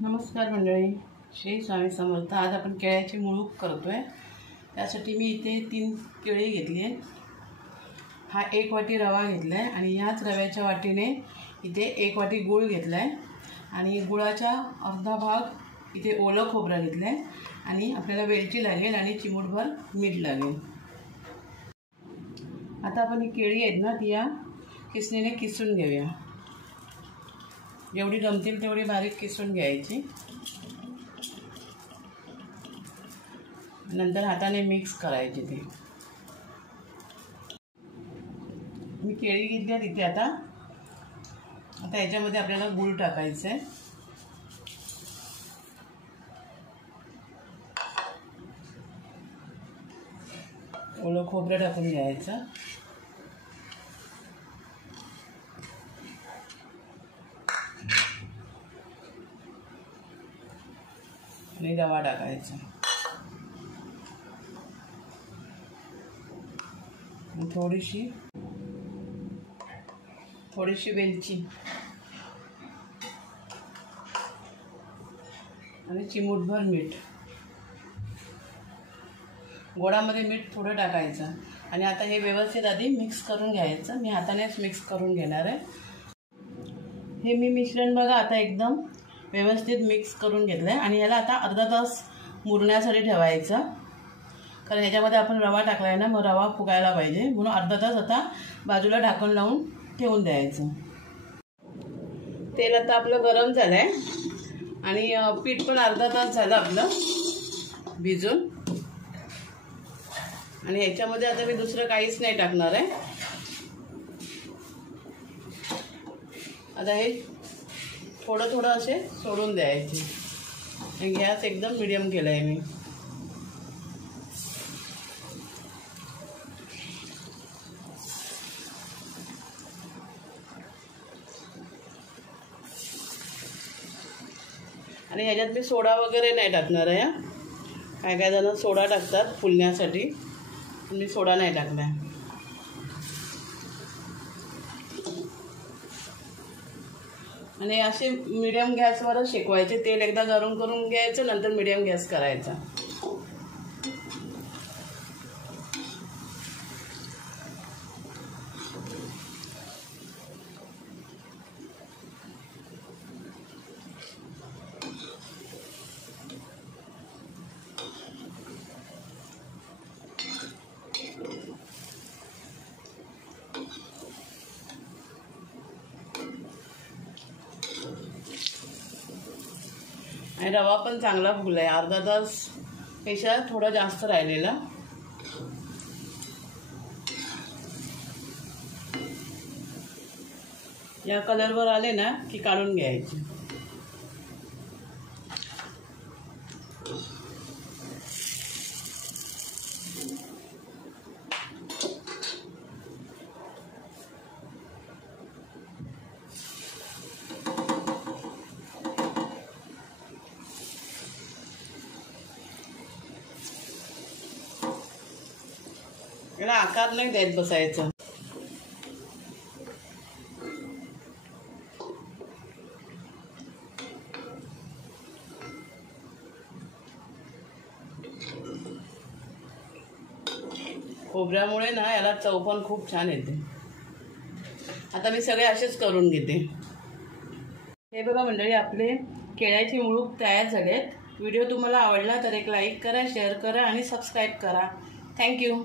नमस्कार मंडळी, श्री स्वामी समर्थ। आज आपण केळ्याची मुळूक करतोय। त्यासाठी मी इथे 3 केळी घेतली आहेत। हा 1 वाटी रवा घेतलाय आणि याच रव्याच्या वाटीने इथे 1 वाटी गूळ घेतलाय आणि गुळाचा अर्धा भाग इथे ओलं खोबरं घेतलंय आणि आपल्याला वेलची लागेल आणि चिमूटभर मीठ लागेल। आता आपण ही केळी आहेत ना ती या किसणीने किसून घेऊया। जेवढी जमतील तेवढी बारीक किसून घ्यायची। नंतर हाताने मिक्स करायची ती। मी केळी घेतली आहे तिथे। आता याच्यामध्ये आपल्याला गूळ टाकायचं आहे। ओलं खोबरं टाकून घ्यायचं आणि रवा टाकायचा। थोडीशी वेलची आणि चिमूटभर मीठ। गोडामध्ये मीठ थोडं टाकायचं आणि आता हे व्यवस्थित आधी मिक्स करून घ्यायचं। मी हातानेच मिक्स करून घेणार आहे। हे मी मिश्रण बघा आता एकदम व्यवस्थित मिक्स करून घेतलं आहे आणि याला आता अर्धा तास मुरण्यासाठी ठेवायचं। कारण ह्याच्यामध्ये आपण रवा टाकला आहे ना, मग रवा फुगायला पाहिजे म्हणून अर्धा तास आता बाजूला ढाकण लावून ठेवून द्यायचं। तेल आता आपलं गरम झालं आहे आणि पीठ पण अर्धा तास झालं आपलं भिजून। आणि ह्याच्यामध्ये आता मी दुसरं काहीच नाही टाकणार आहे। आता हे थोडं थोडं असे सोडून द्यायचे आणि गॅस एकदम मीडियम केला आहे मी। आणि ह्याच्यात मी सोडा वगैरे नाही टाकणार आहे। काय काय जण सोडा टाकतात फुलण्यासाठी, मी सोडा नाही टाकला आहे। आणि असे मीडियम गॅसवरच शेकवायचे। तेल एकदा गरम करून घ्यायचं, नंतर मीडियम गॅस करायचा। आणि रवा पण चांगला फुगला आहे। अर्धा तास पेक्षा थोडा जास्त राहिलेला। या कलरवर आले ना की काढून घ्यायचे। याला आकार नाही देत बसायचं। खोबऱ्यामुळे ना याला चव पण खूप छान येते। आता मी सगळे असेच करून घेते। हे बघा मंडळी, आपले केळ्याची मुळूक तयार झालेत। व्हिडिओ तुम्हाला आवडला तर एक लाईक करा, शेअर करा आणि सबस्क्राईब करा। थँक्यू।